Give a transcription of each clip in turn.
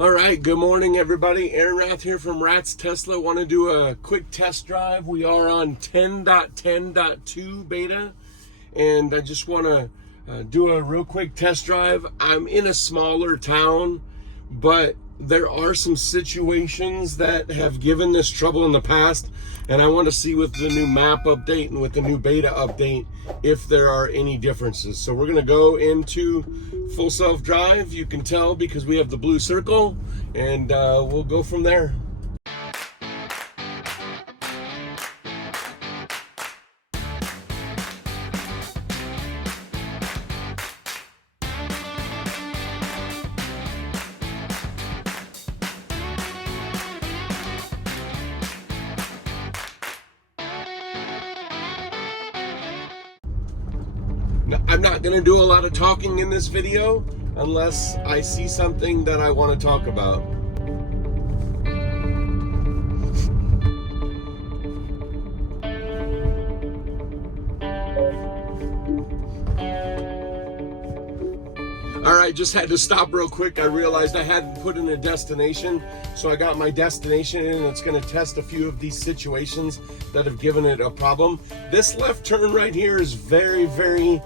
All right, good morning, everybody. Aaron Rath here from Rat's Tesla. Want to do a quick test drive. We are on 10.10.2 beta, and I just want to do a real quick test drive. I'm in a smaller town, but there are some situations that have given this trouble in the past, and I want to see with the new map update and with the new beta update if there are any differences. So we're going to go into full self-drive. You can tell because we have the blue circle, and we'll go from there. I'm not going to do a lot of talking in this video unless I see something that I want to talk about. All right, just had to stop real quick. I realized I hadn't put in a destination, so I got my destination in, and it's going to test a few of these situations that have given it a problem. This left turn right here is very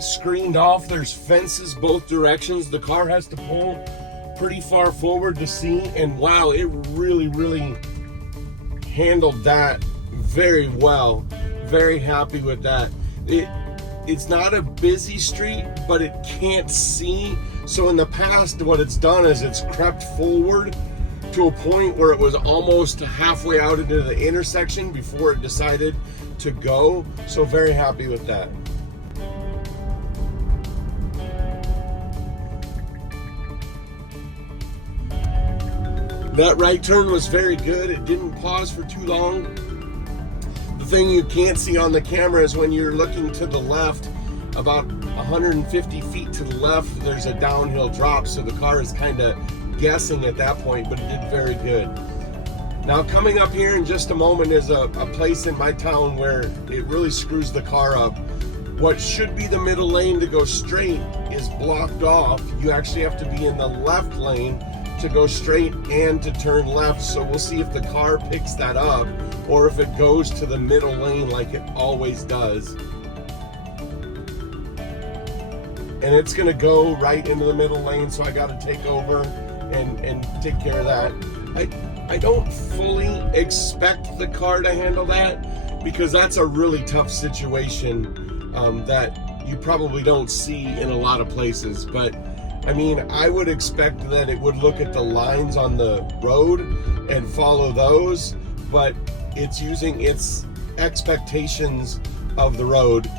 screened off. There's fences both directions. The car has to pull pretty far forward to see, and wow, it really handled that very well. Very happy with that. It's not a busy street, but it can't see. So in the past, what it's done is it's crept forward to a point where it was almost halfway out into the intersection before it decided to go. So very happy with that. That right turn was very good. It didn't pause for too long. The thing you can't see on the camera is when you're looking to the left, about 150 feet to the left, there's a downhill drop. So the car is kind of guessing at that point, but it did very good. Now coming up here in just a moment is a place in my town where it really screws the car up. What should be the middle lane to go straight is blocked off. You actually have to be in the left lane to go straight and to turn left. So we'll see if the car picks that up or if it goes to the middle lane like it always does. And it's gonna go right into the middle lane, so I gotta take over and take care of that. I don't fully expect the car to handle that because that's a really tough situation that you probably don't see in a lot of places. But I mean, I would expect that it would look at the lines on the road and follow those, but it's using its expectations of the road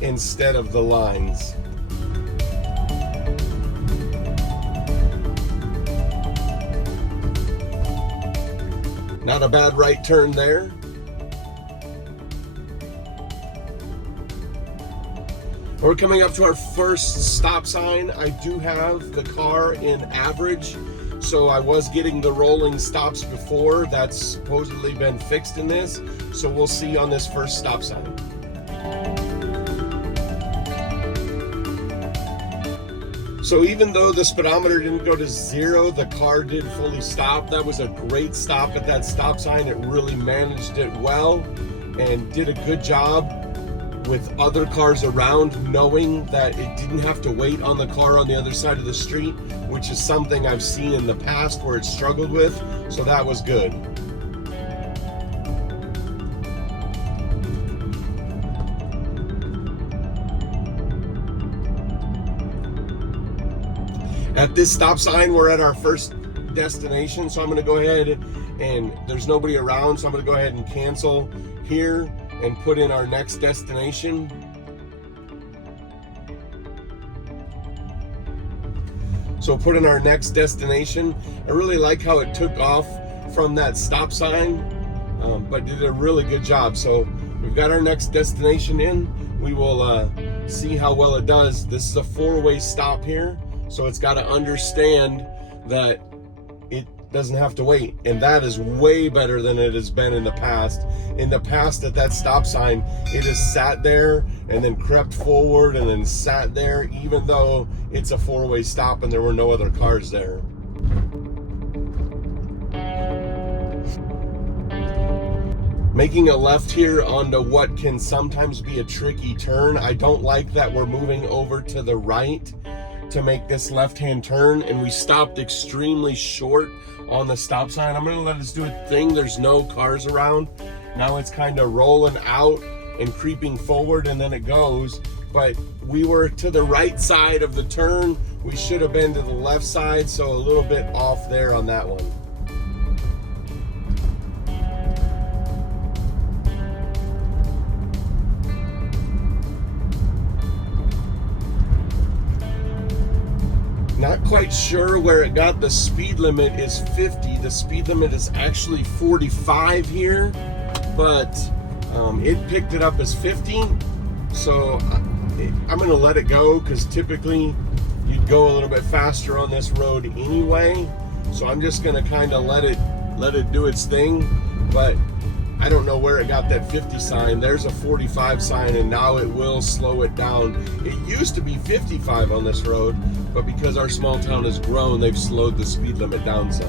instead of the lines. Not a bad right turn there. We're coming up to our first stop sign. I do have the car in average, so I was getting the rolling stops before. That's supposedly been fixed in this, so we'll see on this first stop sign. So even though the speedometer didn't go to 0, the car did fully stop. That was a great stop at that stop sign. It really managed it well and did a good job with other cars around, knowing that it didn't have to wait on the car on the other side of the street, which is something I've seen in the past where it struggled with. So that was good. At this stop sign, we're at our first destination, so I'm going to go ahead, and there's nobody around, so I'm going to go ahead and cancel here and put in our next destination. So put in our next destination. I really like how it took off from that stop sign, but did a really good job. So we've got our next destination in. We will see how well it does. This is a 4-way stop here. So it's got to understand that doesn't have to wait. And that is way better than it has been in the past. In the past, at that stop sign, it has sat there and then crept forward and then sat there, even though it's a four-way stop and there were no other cars there. Making a left here onto what can sometimes be a tricky turn. I don't like that we're moving over to the right to make this left-hand turn, and we stopped extremely short on the stop sign. I'm gonna let us do a thing. There's no cars around. Now it's kind of rolling out and creeping forward, and then it goes. But we were to the right side of the turn. We should have been to the left side, so a little bit off there on that one. Not quite sure where it got. The speed limit is 50. The speed limit is actually 45 here, but it picked it up as 50. So I'm gonna let it go, because typically you'd go a little bit faster on this road anyway. So I'm just gonna kind of let it do its thing. But I don't know where it got that 50 sign. There's a 45 sign, and now it will slow it down. It used to be 55 on this road, but because our small town has grown, they've slowed the speed limit down some.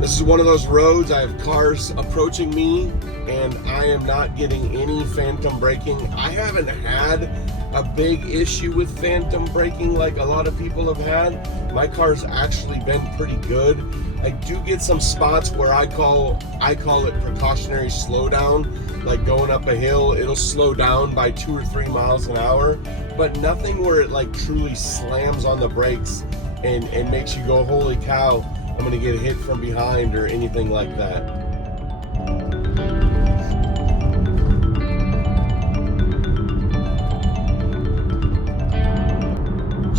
This is one of those roads, I have cars approaching me, and I am not getting any phantom braking. I haven't had a big issue with phantom braking like a lot of people have had. My car's actually been pretty good. I do get some spots where I call it precautionary slowdown, like going up a hill, it'll slow down by 2 or 3 miles an hour, but nothing where it like truly slams on the brakes and makes you go, holy cow, I'm gonna get hit from behind or anything like that.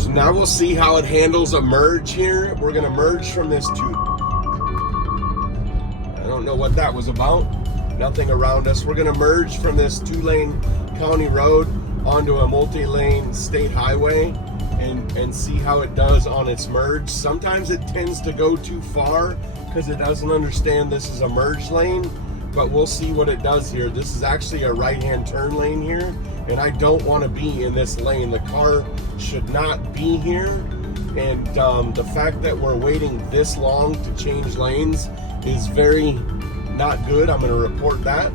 Now we'll see how it handles a merge here. We're gonna merge from this I don't know what that was about. Nothing around us. We're gonna merge from this 2-lane county road onto a multi-lane state highway and see how it does on its merge. Sometimes it tends to go too far because it doesn't understand this is a merge lane, but we'll see what it does here. This is actually a right-hand turn lane here, and I don't want to be in this lane. The car should not be here, and the fact that we're waiting this long to change lanes is very not good. I'm going to report that.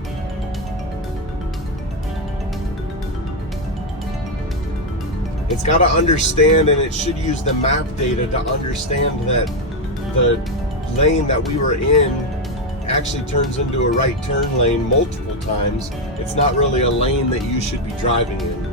It's got to understand, and it should use the map data to understand that the lane that we were in actually turns into a right turn lane multiple times. It's not really a lane that you should be driving in.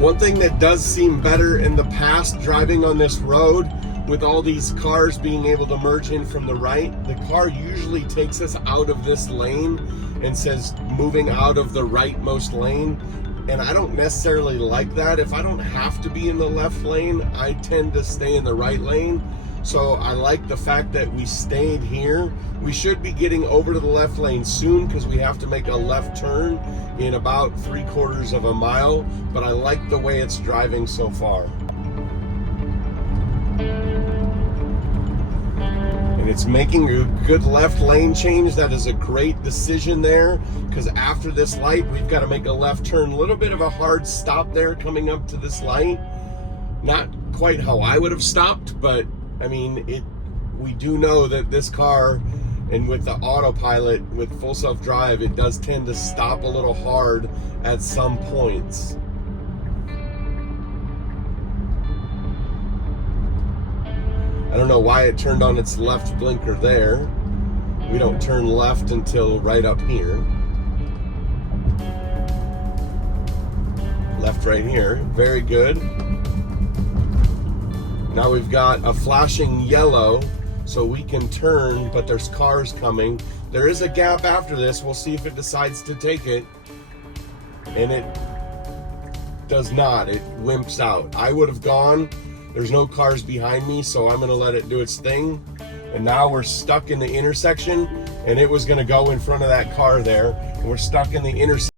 One thing that does seem better in the past driving on this road, with all these cars being able to merge in from the right, the car usually takes us out of this lane and says moving out of the rightmost lane, and I don't necessarily like that. If I don't have to be in the left lane, I tend to stay in the right lane. So I like the fact that we stayed here. We should be getting over to the left lane soon because we have to make a left turn in about 3/4 of a mile, but I like the way it's driving so far. And it's making a good left lane change. That is a great decision there, because after this light, we've got to make a left turn. A little bit of a hard stop there coming up to this light. Not quite how I would have stopped, but I mean, we do know that this car, and with the autopilot, with full self-drive, it does tend to stop a little hard at some points. I don't know why it turned on its left blinker there. We don't turn left until right up here. Left right here, very good. Now we've got a flashing yellow, so we can turn, but there's cars coming. There is a gap after this. We'll see if it decides to take it. And it does not. It wimps out. I would have gone. There's no cars behind me, so I'm going to let it do its thing. and now we're stuck in the intersection, and it was going to go in front of that car there, and we're stuck in the intersection.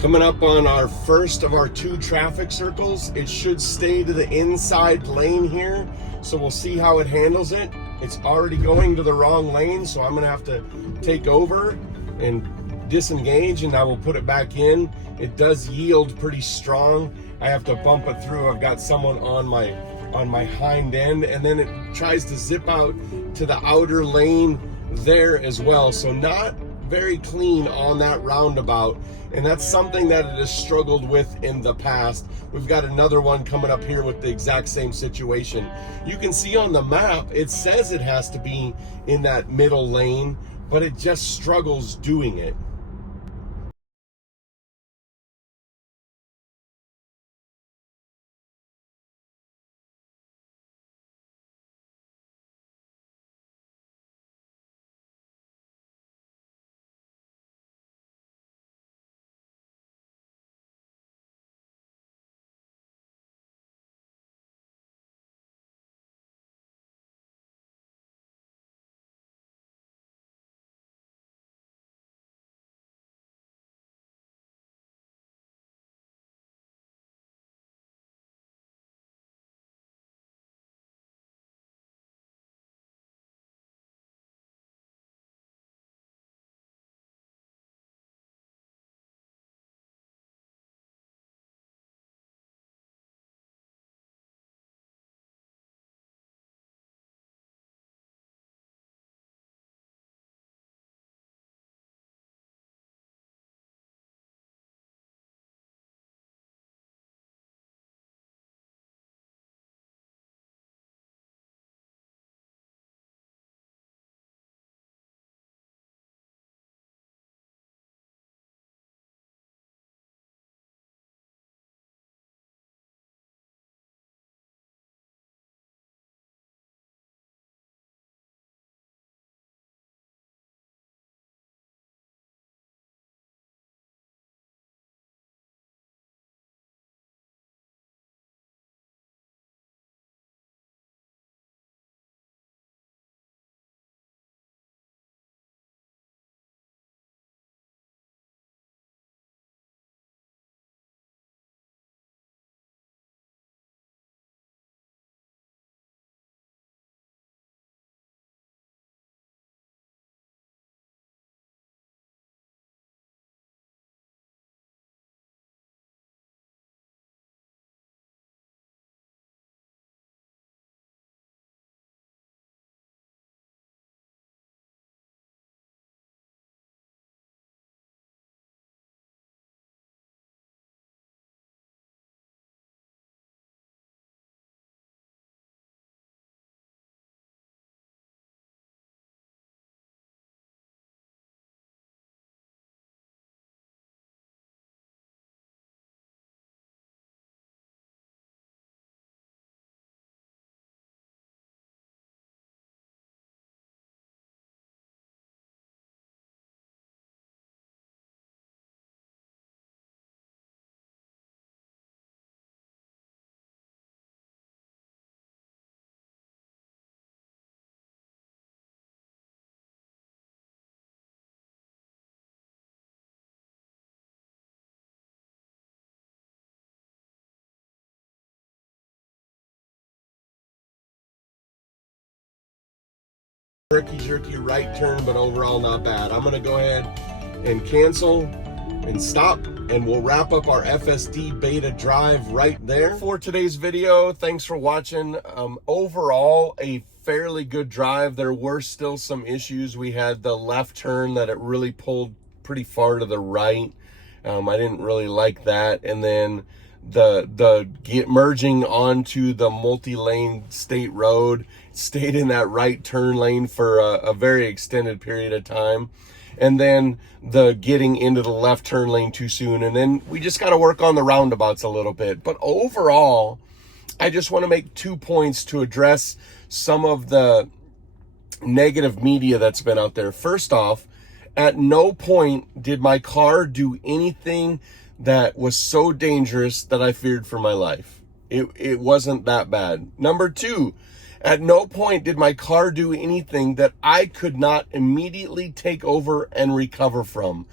Coming up on our first of our 2 traffic circles, it should stay to the inside lane here, so we'll see how it handles it. It's already going to the wrong lane, so I'm gonna have to take over and disengage, and I will put it back in. It does yield pretty strong. I have to bump it through. I've got someone on my hind end, and then it tries to zip out to the outer lane there as well. So not very clean on that roundabout, and that's something that it has struggled with in the past. We've got another one coming up here with the exact same situation. You can see on the map it says it has to be in that middle lane, but it just struggles doing it. jerky right turn, but overall not bad. I'm gonna go ahead and cancel and stop, and we'll wrap up our FSD Beta drive right there. For today's video, thanks for watching. Overall, a fairly good drive. There were still some issues. We had the left turn that it really pulled pretty far to the right. I didn't really like that. And then the merging onto the multi-lane state road, stayed in that right turn lane for a very extended period of time. And then the getting into the left turn lane too soon. And then we just got to work on the roundabouts a little bit. But overall, I just want to make 2 points to address some of the negative media that's been out there. First off, at no point did my car do anything that was so dangerous that I feared for my life. It wasn't that bad. Number two, at no point did my car do anything that I could not immediately take over and recover from.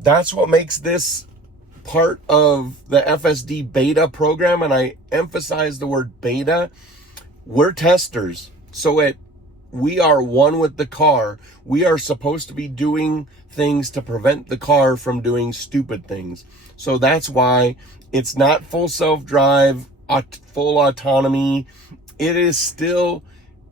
That's what makes this part of the FSD Beta program, and I emphasize the word beta. We're testers, so we are one with the car. We are supposed to be doing things to prevent the car from doing stupid things. So that's why it's not full self-drive, full autonomy. It is still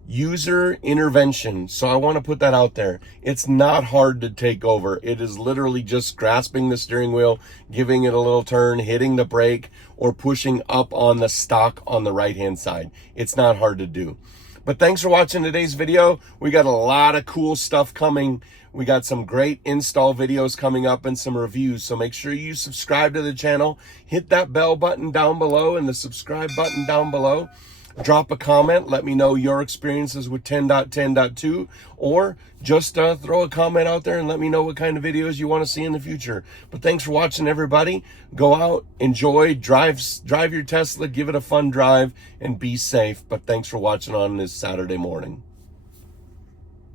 user intervention. So I want to put that out there. It's not hard to take over. It is literally just grasping the steering wheel, giving it a little turn, hitting the brake, or pushing up on the stock on the right-hand side. It's not hard to do. But thanks for watching today's video. We got a lot of cool stuff coming. We got some great install videos coming up and some reviews. So make sure you subscribe to the channel. Hit that bell button down below and the subscribe button down below. Drop a comment. Let me know your experiences with 10.10.2, or just throw a comment out there and let me know what kind of videos you want to see in the future. But thanks for watching, everybody. Go out, enjoy, drive your Tesla, give it a fun drive, and be safe. But thanks for watching on this Saturday morning.